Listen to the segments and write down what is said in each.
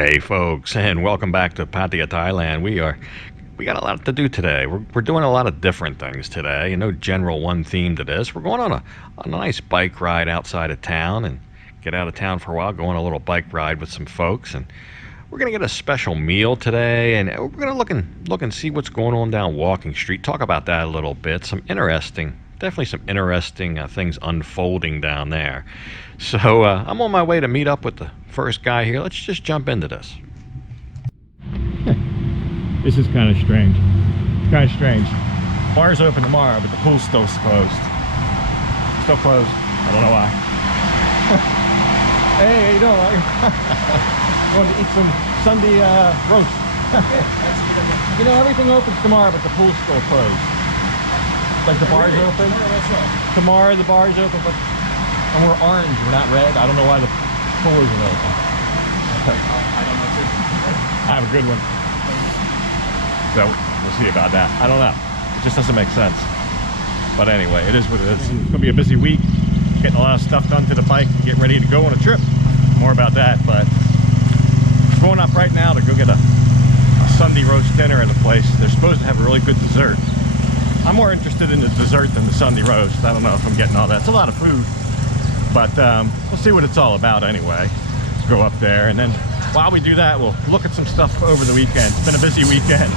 Hey folks, and welcome back to Pattaya Thailand. We got a lot to do today. We're doing a lot of different things today. No general one theme to this. We're going on a nice bike ride outside of town and get out of town for a while, go on a little bike ride with some folks, and we're gonna get a special meal today, and we're gonna look and see what's going on down Walking Street. Talk about that a little bit. Definitely some interesting things unfolding down there. So I'm on my way to meet up with the first guy here. Let's just jump into this. This is kind of strange. It's kind of strange. Bar's open tomorrow, but the pool's still closed. Still closed. I don't know why. Hey, how you doing? Going to eat some Sunday roast. Everything opens tomorrow, but the pool's still closed. Like the bar's open. Tomorrow the bar's open, and we're orange, we're not red. I don't know why the pool isn't open. I don't know too. Have a good one. So we'll see about that. I don't know. It just doesn't make sense. But anyway, it is what it is. It's gonna be a busy week. Getting a lot of stuff done to the bike, getting ready to go on a trip. More about that, but going up right now to go get a Sunday roast dinner at a place. They're supposed to have a really good dessert. I'm more interested in the dessert than the Sunday roast. I don't know if I'm getting all that. It's a lot of food, but we'll see what it's all about anyway. Let's go up there, and then while we do that, we'll look at some stuff over the weekend. It's been a busy weekend.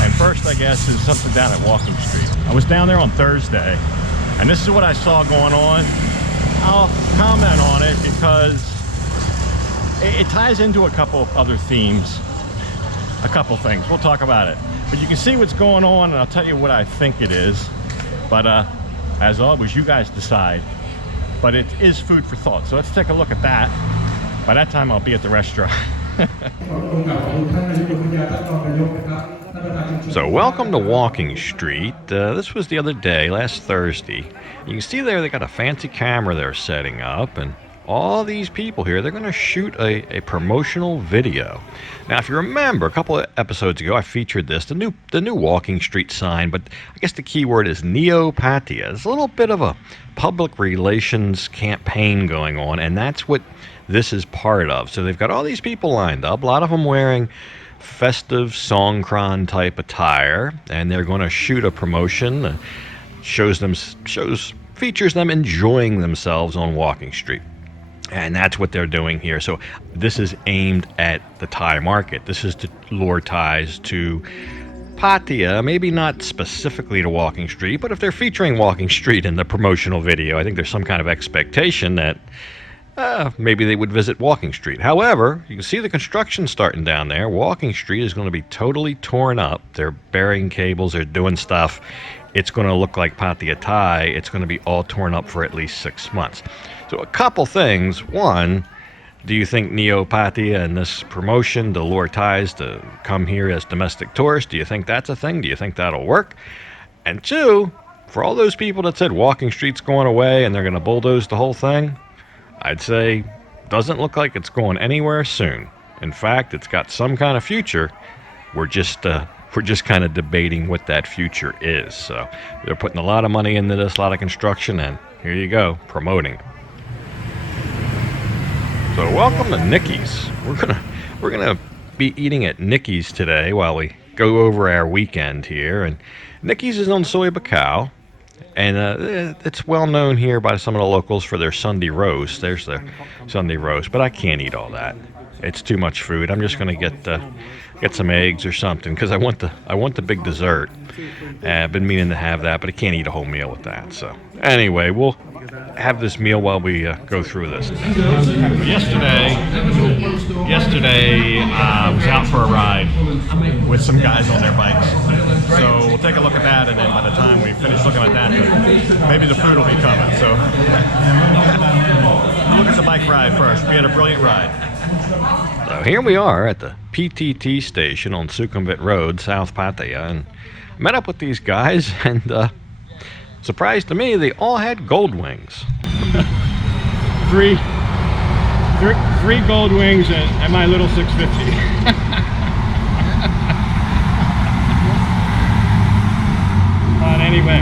And first, I guess, is something down at Walking Street. I was down there on Thursday, and this is what I saw going on. I'll comment on it because it ties into a couple other themes, a couple things. We'll talk about it. But you can see what's going on, and I'll tell you what I think it is. But as always, you guys decide. But it is food for thought. So let's take a look at that. By that time, I'll be at the restaurant. So welcome to Walking Street. This was the other day, last Thursday. You can see there they got a fancy camera they're setting up, and all these people here, they're going to shoot a promotional video. Now, if you remember, a couple of episodes ago, I featured this, the new Walking Street sign, but I guess the key word is Neo Pattaya. There's a little bit of a public relations campaign going on, and that's what this is part of. So they've got all these people lined up, a lot of them wearing festive Songkran type attire, and they're going to shoot a promotion that features them enjoying themselves on Walking Street. And that's what they're doing here. So this is aimed at the Thai market. This is to lure Thais to Pattaya, maybe not specifically to Walking Street, but if they're featuring Walking Street in the promotional video, I think there's some kind of expectation that maybe they would visit Walking Street. However, you can see the construction starting down there. Walking Street is going to be totally torn up. They're burying cables, they're doing stuff. It's going to look like Pattaya Thai. It's going to be all torn up for at least 6 months. So a couple things. One, do you think Neo Pattaya and this promotion to lure Thais to come here as domestic tourists, do you think that's a thing? Do you think that'll work? And two, for all those people that said Walking Street's going away and they're going to bulldoze the whole thing, I'd say doesn't look like it's going anywhere soon. In fact, it's got some kind of future. We're just kind of debating what that future is. So they're putting a lot of money into this, a lot of construction, and here you go, promoting. So welcome to Nikki's. We're gonna be eating at Nikki's today while we go over our weekend here. And Nikki's is on Soy Bacau, and it's well known here by some of the locals for their Sunday roast. There's their Sunday roast, but I can't eat all that. It's too much food. I'm just gonna get some eggs or something because I want the big dessert. I've been meaning to have that, but I can't eat a whole meal with that. So anyway, we'll have this meal while we go through this. Yesterday I was out for a ride with some guys on their bikes. So we'll take a look at that, and then by the time we finish looking at that, maybe the food will be coming. So look at the bike ride first. We had a brilliant ride. So here we are at the PTT station on Sukhumvit Road, South Pattaya, and met up with these guys, and surprised to me, they all had gold wings. Three gold wings and my little 650. But anyway,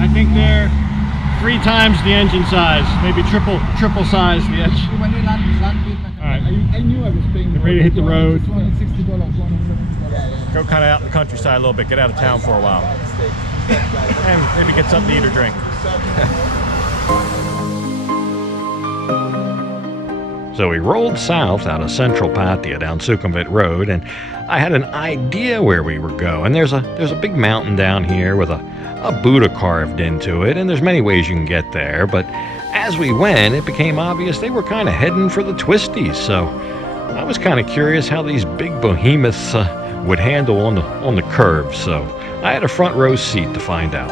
I think they're 3 times the engine size, maybe triple size the engine. All right. right. I knew I was paying. Get ready to hit the road. $260, Go kind of out in the countryside a little bit. Get out of town for a while. And maybe get something to eat or drink. So we rolled south out of central Pattaya down Sukhumvit Road, and I had an idea where we were going. There's a big mountain down here with a Buddha carved into it, and there's many ways you can get there. But as we went, it became obvious they were kind of heading for the twisties. So I was kind of curious how these big behemoths would handle on the curve. So I had a front row seat to find out.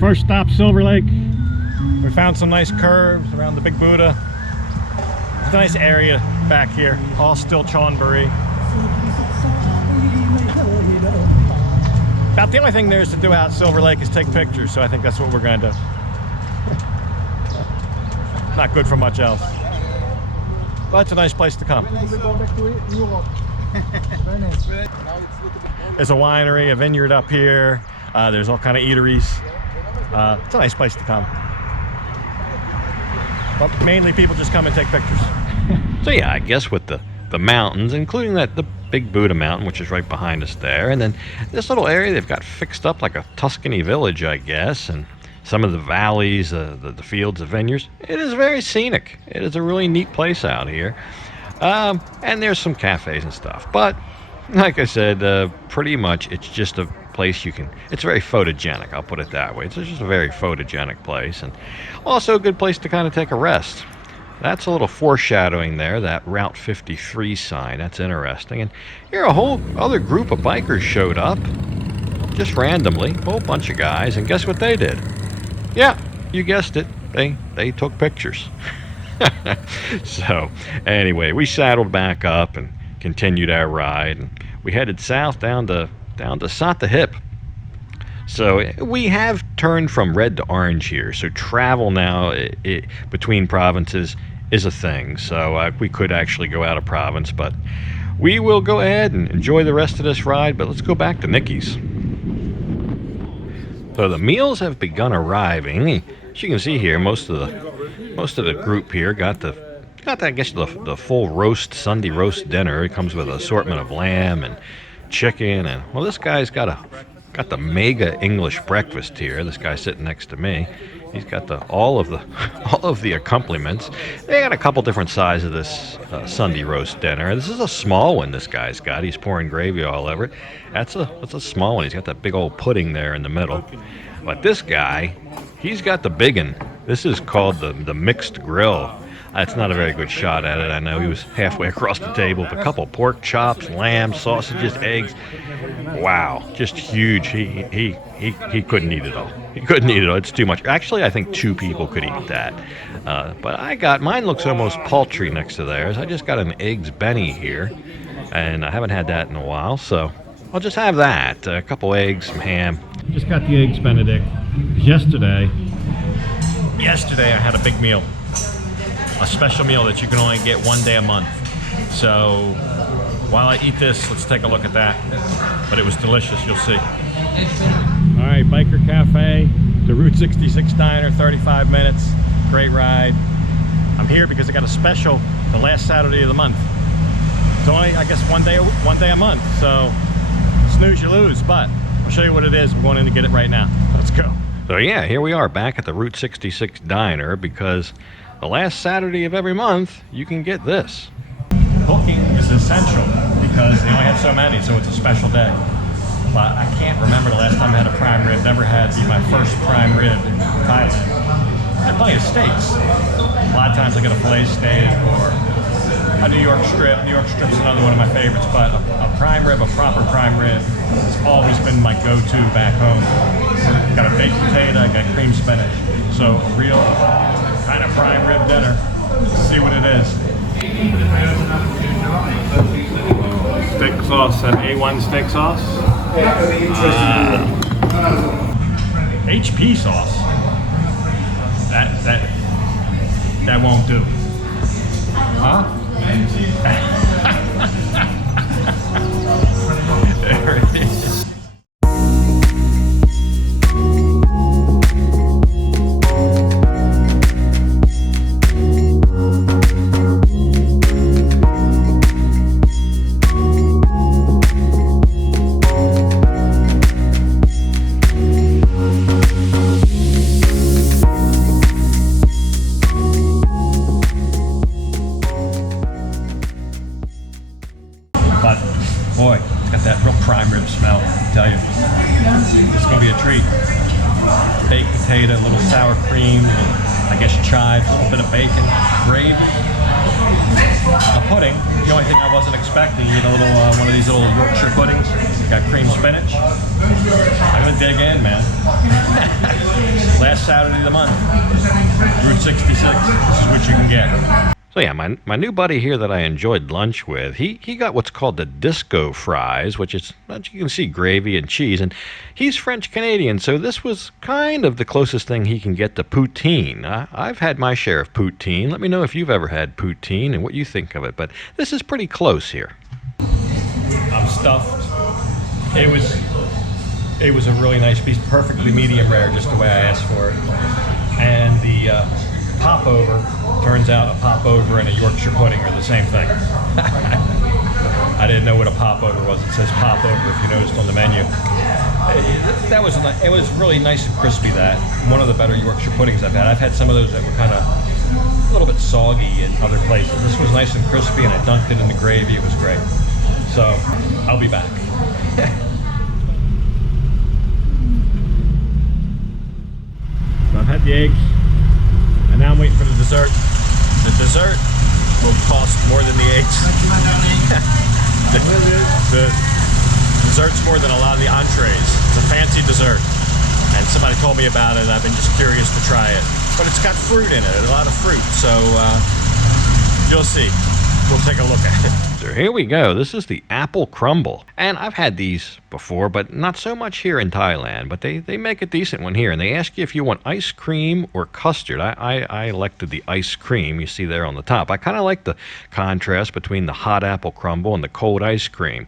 First stop, Silver Lake. We found some nice curves around the Big Buddha. It's a nice area back here, all still Chonburi. About the only thing there is to do out at Silver Lake is take pictures, so I think that's what we're going to do. Not good for much else. But it's a nice place to come. There's a winery, a vineyard up here. There's all kind of eateries. It's a nice place to come. But mainly people just come and take pictures. So yeah, I guess with the mountains, including the big Buddha mountain, which is right behind us there, and then this little area they've got fixed up like a Tuscany village, I guess, and some of the valleys, the fields, the vineyards. It is very scenic. It is a really neat place out here. And there's some cafes and stuff. But like I said, pretty much it's just a place it's very photogenic, I'll put it that way. It's just a very photogenic place, and also a good place to kind of take a rest. That's a little foreshadowing there, that Route 53 sign. That's interesting. And here a whole other group of bikers showed up, just randomly, a whole bunch of guys, and guess what they did? Yeah, you guessed it, they took pictures. So anyway, we saddled back up and continued our ride, and we headed south down to Sata Hip. So we have turned from red to orange here. So travel now between provinces is a thing. So we could actually go out of province, but we will go ahead and enjoy the rest of this ride. But let's go back to Nikki's. So the meals have begun arriving. As you can see here, most of the group here got I guess the full roast Sunday roast dinner. It comes with an assortment of lamb and chicken, and well, this guy's got the mega English breakfast here. This guy sitting next to me, he's got all of the accompaniments. They got a couple different sizes of this Sunday roast dinner. This is a small one this guy's got. He's pouring gravy all over it. That's a small one. He's got that big old pudding there in the middle. But this guy, he's got the big one. This is called the mixed grill. That's not a very good shot at it. I know he was halfway across the table. But a couple pork chops, lamb, sausages, eggs. Wow, just huge. He couldn't eat it all. He couldn't eat it all. It's too much. Actually, I think two people could eat that. But mine looks almost paltry next to theirs. I just got an eggs Benny here, and I haven't had that in a while. So I'll just have that. A couple eggs, some ham. Just got the eggs Benedict. Yesterday I had a big meal. A special meal that you can only get one day a month. So while I eat this, let's take a look at that. But it was delicious, you'll see. All right, Biker Cafe to Route 66 Diner, 35 minutes. Great ride. I'm here because I got a special the last Saturday of the month. It's only, I guess, one day a month. So snooze, you lose. But I'll show you what it is. We're going in to get it right now. Let's go. So yeah, here we are back at the Route 66 Diner because the last Saturday of every month you can get this. Booking is essential because they only have so many, so it's a special day. But I can't remember the last time I had a prime rib. Never had my first prime rib in Thailand. I had plenty of steaks. A lot of times I get a filet steak or a New York strip. New York strip's another one of my favorites, but a prime rib, a proper prime rib, has always been my go-to back home. Got a baked potato, got cream spinach. So a real kind of prime rib dinner. Let's see what it is. Steak sauce and A1 steak sauce. HP sauce. That won't do. Huh? There it is. But boy, it's got that real prime rib smell, I tell you. It's gonna be a treat. Baked potato, a little sour cream, I guess chives, a little bit of bacon, gravy. A pudding, the only thing I wasn't expecting, you get a little, one of these little Yorkshire puddings. Got cream spinach. I'm gonna dig in, man. Last Saturday of the month, Route 66, this is what you can get. So yeah, my new buddy here that I enjoyed lunch with, he got what's called the disco fries, which is, as you can see, gravy and cheese, and he's French-Canadian, so this was kind of the closest thing he can get to poutine. I've had my share of poutine. Let me know if you've ever had poutine and what you think of it, but this is pretty close here. I'm stuffed. It was a really nice piece, perfectly medium rare, just the way I asked for it. And the popover, turns out a popover and a Yorkshire pudding are the same thing. I didn't know what a popover was. It says popover if you noticed on the menu. It was really nice and crispy. That one of the better Yorkshire puddings I've had. I've had some of those that were kind of a little bit soggy in other places. This was nice and crispy, and I dunked it in the gravy. It was great. So I'll be back. So I've had the eggs, and now I'm waiting for the dessert. The dessert will cost more than the eggs. the dessert's more than a lot of the entrees. It's a fancy dessert, and somebody told me about it. I've been just curious to try it. But it's got fruit in it, a lot of fruit, so you'll see. We'll take a look at it. So here we go. This is the apple crumble. And I've had these before, but not so much here in Thailand. But they make a decent one here. And they ask you if you want ice cream or custard. I elected the ice cream you see there on the top. I kind of like the contrast between the hot apple crumble and the cold ice cream.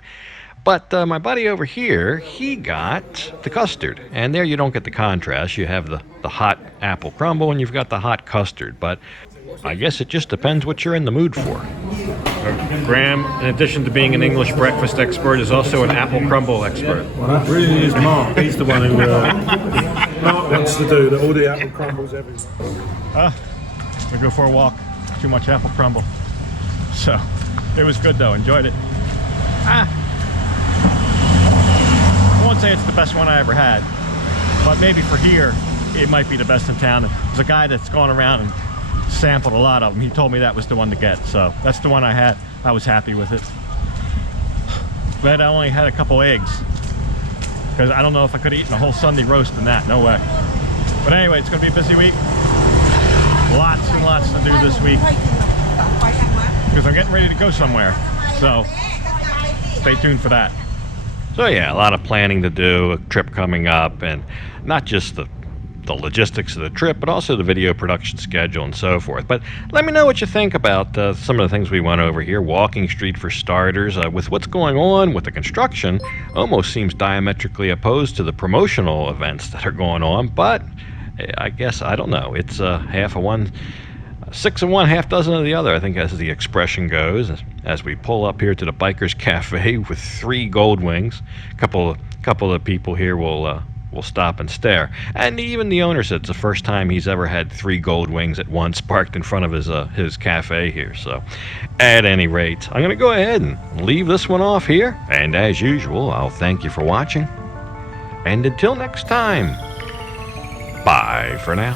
But my buddy over here, he got the custard. And there you don't get the contrast. You have the hot apple crumble and you've got the hot custard. But I guess it just depends what you're in the mood for. Graham, in addition to being an English breakfast expert, is also an apple crumble expert. Well, that really is Mark. He's the one who Mark wants to do all the apple crumbles everywhere. We go for a walk. Too much apple crumble. So it was good though. Enjoyed it. I won't say it's the best one I ever had, but maybe for here it might be the best in town. There's a guy that's gone around and sampled a lot of them. He told me that was the one to get, so that's the one I had. I was happy with it, but I only had a couple eggs because I don't know if I could have eaten a whole Sunday roast in that. No way. But anyway, it's gonna be a busy week. Lots and lots to do this week because I'm getting ready to go somewhere, so stay tuned for that. So yeah, a lot of planning to do, a trip coming up, and not just the logistics of the trip, but also the video production schedule and so forth. But let me know what you think about some of the things we went over here. Walking Street, for starters, with what's going on with the construction, almost seems diametrically opposed to the promotional events that are going on. But I guess, I don't know, it's half of one, 6 of one, half dozen of the other, I think, as the expression goes. As we pull up here to the Bikers Cafe with 3 gold wings, a couple of people here will will stop and stare. And even the owner said it's the first time he's ever had 3 gold wings at once parked in front of his cafe here. So, at any rate, I'm going to go ahead and leave this one off here. And as usual, I'll thank you for watching. And until next time, bye for now.